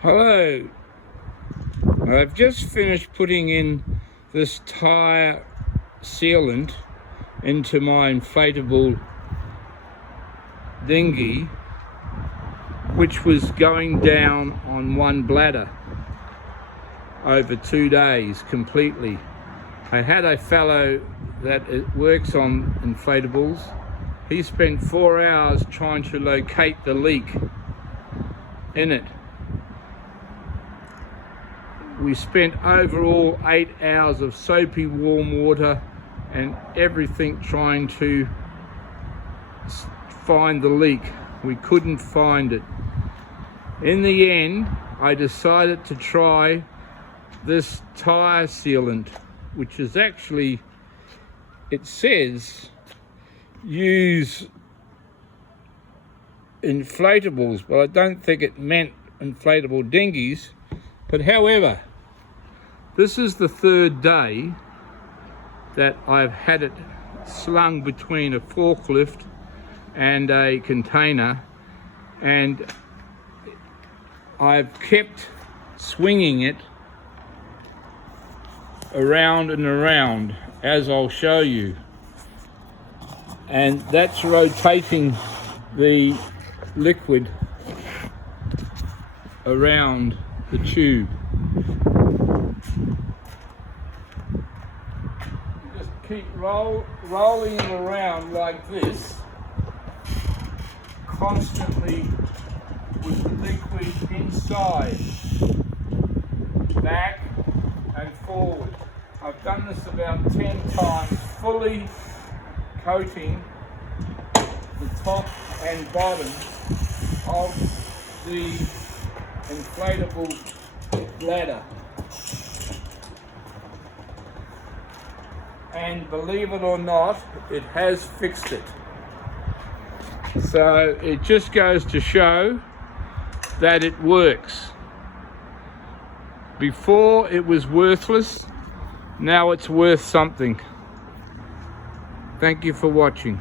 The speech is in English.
Hello, I've just finished putting in this tire sealant into my inflatable dinghy, which was going down on one bladder over 2 days completely. I had a fellow that works on inflatables. He spent 4 hours trying to locate the leak in it. We spent overall 8 hours of soapy warm water and everything trying to find the leak. We couldn't find it. In the end, I decided to try this tire sealant, which is actually, it says use inflatables, but I don't think it meant inflatable dinghies. But however, this is the third day that I've had it slung between a forklift and a container, and I've kept swinging it around and around, as I'll show you, and that's rotating the liquid around the tube. Just keep rolling it around like this, constantly with the liquid inside, back and forward. I've done this about 10 times, fully coating the top and bottom of the inflatable bladder. And believe it or not, it has fixed it. So it just goes to show that it works. Before it was worthless, now it's worth something. Thank you for watching.